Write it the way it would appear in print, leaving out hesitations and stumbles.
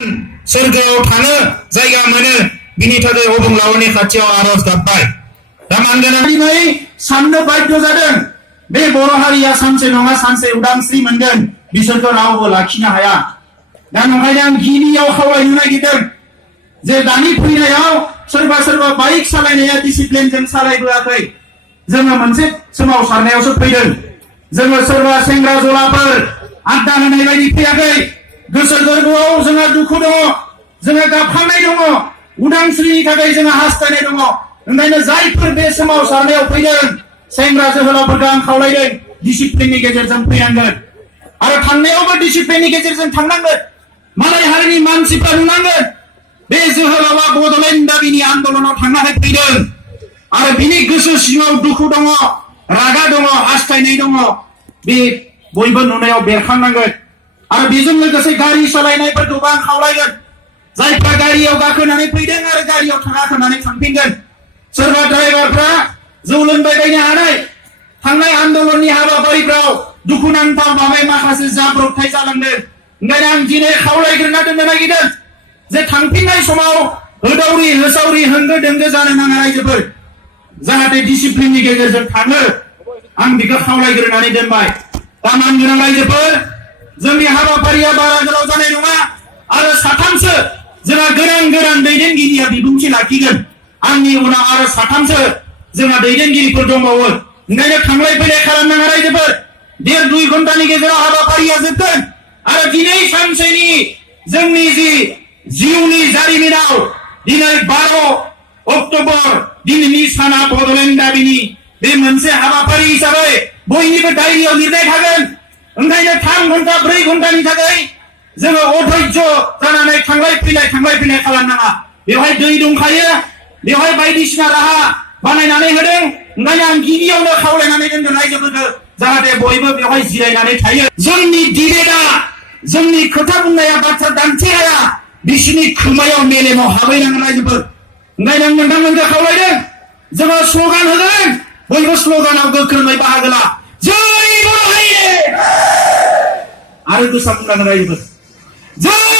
सोरगोआव थानो जायगा मोनो बिनि थाखाय अबंलावरनि खाथियाव आरज गाबबाय। दा मानगोनां साननो बाध्य जादों बे बर' हारिया सानसे नङा सानसे उदांस्रि मोनगोन, बिसोरखौ रावबो लाखिनो हाया। दा नंखायनो आं गिबियाव खावलायनो नागिरदों जे दानि फैनायाव सोरबा सोरबा बाइक सालायनाया डिसिप्लिनजों सालायबोआखै, जोङो मोनसे सोमावसारनायावसो फैदों। जोङो सोरबा सेंग्रा जलाफोर आड्डा होनाय बायदि फैयाखै। गोसो गोरबोआव जोंहा दुखु दङ, जोंहा गाबखांनाय दङ, उदांस्रिनि थाखाय जोंहा हास्थायनाय दङ। ओंखायनो जायफोर बे सोमावसारनायाव फैदों सेंग्रा जोहोलावफोरखौ आं खावलायदों डिसिप्लिननि गेजेरजों फैनांगोन आरो थांनायावबो डिसिप्लिननि गेजेरजों थांनांगोन। मालाय हारिनि मानसिफ्रा नुनांगोन बे जोहोलावा बड'लेण्ड दाबिनि आन्दोलनाव थांनानै फैदों आरो बिनि गोसो सिङाव दुखु दङ, रागा दङ, हास्थायनाय दङ। बे बयबो नुनायाव बेरखांनांगोन। आरो बेजों लोगोसे गारि सालायनायफोरखौबो आं खावलायगोन, जायफ्रा गारियाव गाखोनानै फैदों आरो गारियाव गाखोनानै थांफिनगोन। सोरबा ड्राइभारफ्रा जौ लोंबाय बायनो हानाय, थांनाय आन्दोलननि हाबाफारिफ्राव दुखुनांथाव भाबै माखासे जाब्रबथाय जालांदों। ओंखायनो आं दिनै खावलायग्रोना दोननो नागिरदों जे थांफिननाय समाव होदावरि होसावरि होंगो दोंगो जानो नाङा रायजोफोर, जाहाथे डिसिप्लिननि गेजेरजों थाङो। आं बेखौ खावलायग्रोनानै दोनबाय। दा मानगोनां रायजोफोर, जोंनि हाबाफारिया बारा गोलाव जानाय नङा आरो साथामसो जोंहा गोनां दैदेनगिरिया बिबुंथि लाखिगोन। आंनि उनाव आरो साथामसो जोंहा दैदेनगिरिफोर दंबावो। ओंखायनो थांलाय फैलाय खालामनाङा रायजोफोर। 1.5-2 घन्टानि गेजेराव हाबाफारिया जोबगोन आरो दिनै सानसेनि जोंनि जि जिउनि जारिमिनाव दिनै 12 अक्ट'बर दिनैनि साना बड'लेण्ड दाबिनि बे मोनसे हाबाफारि हिसाबै बयनिबो डायरियाव लिरनाय थागोन। ओंखायनो 3 घन्टा 4 घन्टानि थाखाय जोङो अधैर्य जानानै थांलाय फैलाय खालामनाङा। बेवहाय दै दंखायो, बेवहाय बायदिसिना राहा बानायनानै होदों। ओंखायनो आं गिबियावनो खावलायनानै दोनदों रायजोफोरखौ जाहाथे बयबो बेवहाय जिरायनानै थायो। जोंनि डिबेटआ, जोंनि खोथा बुंनाया, बाथ्रा दान्थेया बिसिनि खोमायाव मेलेमाव हाबहैनांगोन रायजोफोर। ओंखायनो आं नोंथांमोनखौ खावलायदों जोङो स्ल'गान होगोन, बयबो स्ल'गानाव गोख्रोङै बाहागो ला। जय बर' हारि आरो गोसा बुंनांगोन रायजोफोर, जय